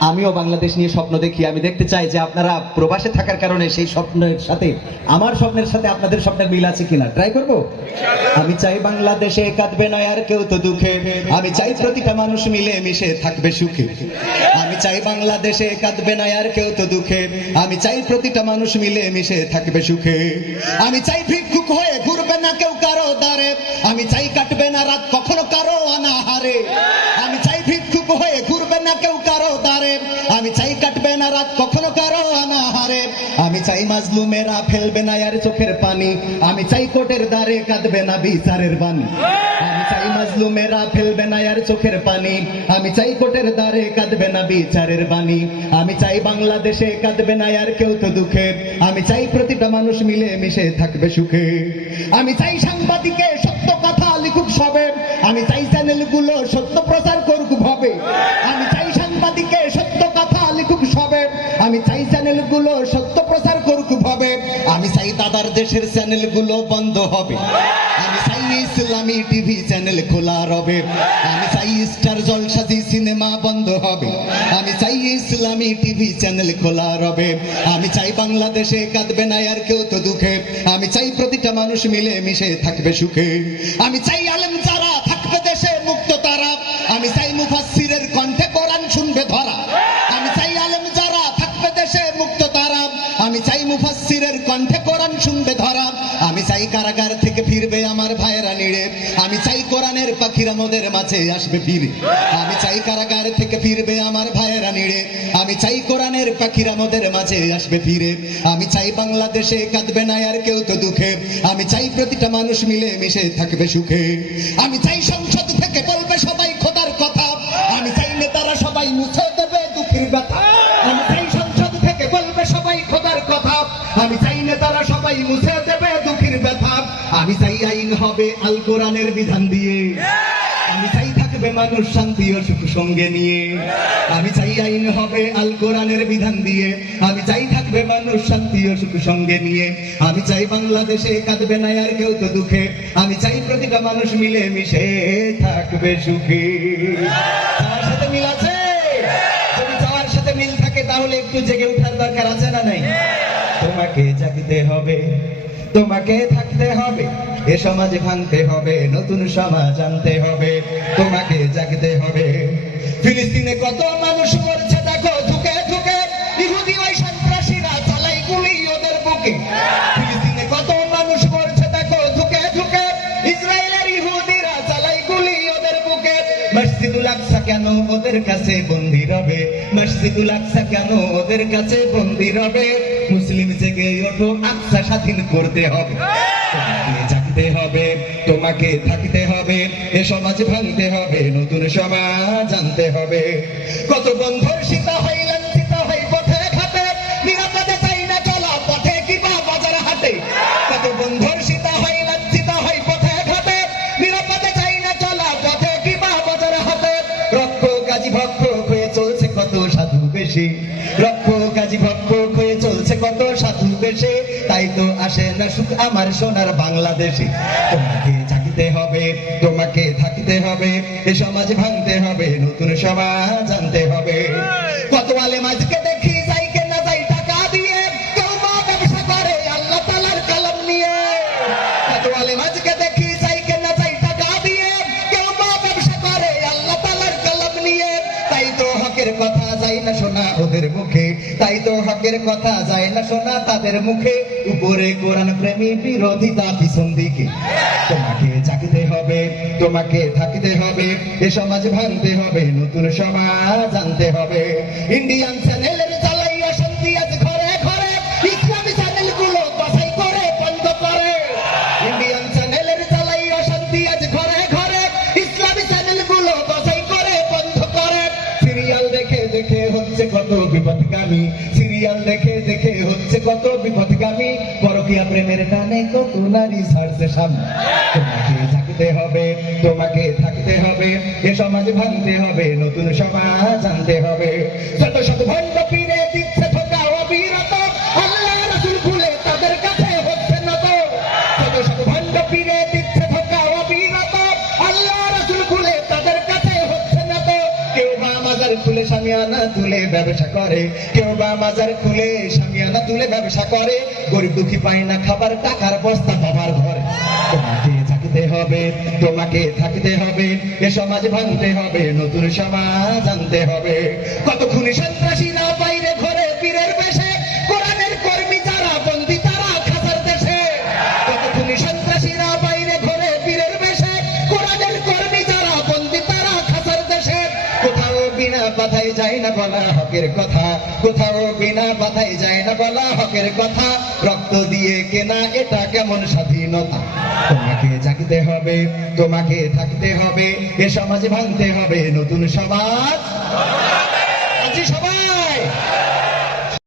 আমিও বাংলাদেশ নিয়ে স্বপ্ন দেখি। আমি দেখতে চাই যে আপনারা প্রবাসে থাকার কারণে সেই স্বপ্নের সাথে, আমার স্বপ্নের সাথে আপনাদের স্বপ্নের মিল আছে কিনা? ট্রাই করব? আমি চাই বাংলাদেশে কাঁদবে নয় আর কেউ তো দুঃখে। আমি চাই প্রতিটা মানুষ মিলে মিশে থাকবে সুখে। আমি চাই বাংলাদেশে কাঁদবে নয় আর কেউ তো দুঃখে। আমি চাই প্রতিটা মানুষ মিলে মিশে থাকবে সুখে। আমি চাই ভিক্ষুক হয়ে ঘুরবে না কেউ কারও দ্বারে। আমি চাই কারও অনাহারে আমি চাই মাজলুমেরা ফেলবে না আর চোখের পানি। আমি চাই কোটের দ্বারে কাঁদবে না বিচারের আমি চাই মাজলুমেরা ফেলবে না আর চোখের পানি। আমি চাই কোটের দ্বারে কাঁদবে না বিচারের আমি চাই বাংলাদেশে কাঁদবে না আর কেউ তো দুঃখে। আমি চাই প্রতিটা মানুষ মিলে মিশে থাকবে সুখে। আমি চাই সাংবাদিকে সত্য কথা লিখুক সবে। আমি চাই চ্যানেলগুলো সত্য আমি চাই চ্যানেলগুলো সত্য প্রচার করুক ভাবে। আমি চাই দাদার দেশের চ্যানেলগুলো বন্ধ হবে। আমি চাই ইসলামী টিভি চ্যানেল খোলা রবে। আমি চাই স্টার জলসাজি সিনেমা বন্ধ হবে। আমি চাই ইসলামী টিভি চ্যানেল খোলা রবে। আমি চাই বাংলাদেশে কাঁদবে না আর কেউ তো দুঃখে। আমি চাই প্রতিটা মানুষ মিলে মিশে থাকবে সুখে। আমি চাই আলেম কারাগার থেকে ফিরবে আমার ভাইয়েরা নিড়ে। আমি চাই কোরআনের পাখিরা মোদের মাঝে আসবে ফিরে। আমি চাই কারাগার থেকে ফিরবে আমার ভাইয়েরা নিড়ে। আমি চাই কোরআনের পাখিরা মোদের মাঝে আসবে ফিরে। আমি চাই বাংলাদেশে কাঁদবে না আর কেউ তো দুঃখে। আমি চাই প্রতিটা মানুষ মিলে মিশে থাকবে সুখে। আমি চাই সংসদ থেকে বলবে সবাই হবে আল কোরআনের বিধান দিয়ে। আমি চাই থাকবে মানুষ শান্তি ও সুখ সঙ্গে নিয়ে। আমি চাই আইন হবে আল কোরআনের বিধান দিয়ে। আমি চাই থাকবে মানুষ শান্তি ও সুখ সঙ্গে নিয়ে। আমি চাই বাংলাদেশে কাঁদবে না আর কেউ তো দুঃখে। আমি চাই প্রতিটা মানুষ মিলে মিশে থাকবে সুখে। তার সাথে মিল আছে? যদি চাওয়ার সাথে মিল থাকে তাহলে একটু জেগে ওঠার দরকার আছে না নাই? তোমাকে জাগতে হবে। তোমাকে থাকতে হবে, এ সমাজ ভাঙতে হবে, নতুন সমাজ আনতে হবে, তোমাকে জাগতে হবে। ফিলিস্তিনে কত মানুষ মরছে দেখো ঢুকে ঢুকে ইহুদি ওই সন্ত্রাসীরা চালাই গুলি ওদের বুকে। ফিলিস্তিনে কত মানুষ মরছে দেখো ঢুকে ঢুকে ইসরায়েলের ইহুদিরা চালাই গুলি ওদের বুকে। মসজিদুল আকসা কেন ওদের কাছে বন্দি রবে? মসজিদুল আকসা কেন ওদের কাছে বন্দি রবে? মুসলিম জেগে ওঠো আকসা স্বাধীন করতে হবে। জাগতে হবে তোমাকে থাকতে হবে এ সমাজ ভাঙতে হবে নতুন সমাজ আনতে হবে। কত বন্ধুর সীতা পথে ঘাটে নিরাপদে চাই না চলা পথে কিবা বাজার হাটে। কত বন্ধুর সীতা হইলেন সীতা হই পথে ঘাটে নিরাপদে চাই না চলা পথে কিবা বাজার হাটে। রক্ষ কাজী ভক্ষ হয়ে চলছে কত সাধু বেশি। আসে না সুখ আমার সোনার বাংলাদেশে। তোমাকে থাকিতে হবে, তোমাকে থাকিতে হবে, এ সমাজ ভাঙতে হবে, নতুন সমাজ আনতে হবে। কত আলেম আজকে দেখি তো হকের কথা যায় না শোনা ওদের মুখে। তাই তো হকের কথা যায় না শোনা তাদের মুখে। উপরে কোরআন প্রেমী বিরোধিতা পিছন দিকে। তোমাকে জাগতে হবে, তোমাকে থাকতে হবে, এ সমাজ ভাঙতে হবে, নতুন সমাজ আনতে হবে। ইন্ডিয়ান চ্যানেলের চালাইয়া শান্তি আজ বিপদগামী সিরিয়াল দেখে দেখে হচ্ছে কত বিপদগামী পরকিয়া প্রেমের টানে কত নারী ছাড়ছে সামনে। তোমাকে থাকতে হবে, তোমাকে থাকতে হবে। এ সমাজ ভাঙতে হবে, নতুন সমাজ আনতে হবে। শত শত ভণ্ড পীরে দিচ্ছে খুলে সামিয়ানা তুলে ব্যবসা করে। কেউ বা মাজার খুলে সামিয়ানা তুলে ব্যবসা করে। গরিব দুঃখী পায় না খাবার, টাকার বস্তা বাবার ঘরে। তোমাকে থাকতে হবে, তোমাকে থাকতে হবে, এ সমাজ ভাঙতে হবে, নতুন সমাজ আনতে হবে। কত খুনি না বলা হকের কথা, কোথাও বিনা বাধাই যায় না বলা হকের কথা। রক্ত দিয়ে কেনা, এটা কেমন স্বাধীনতা? তোমাকে জাগতে হবে, তোমাকে থাকতে হবে, এ সমাজ ভাঙতে হবে, নতুন সমাজ। আজি সবাই!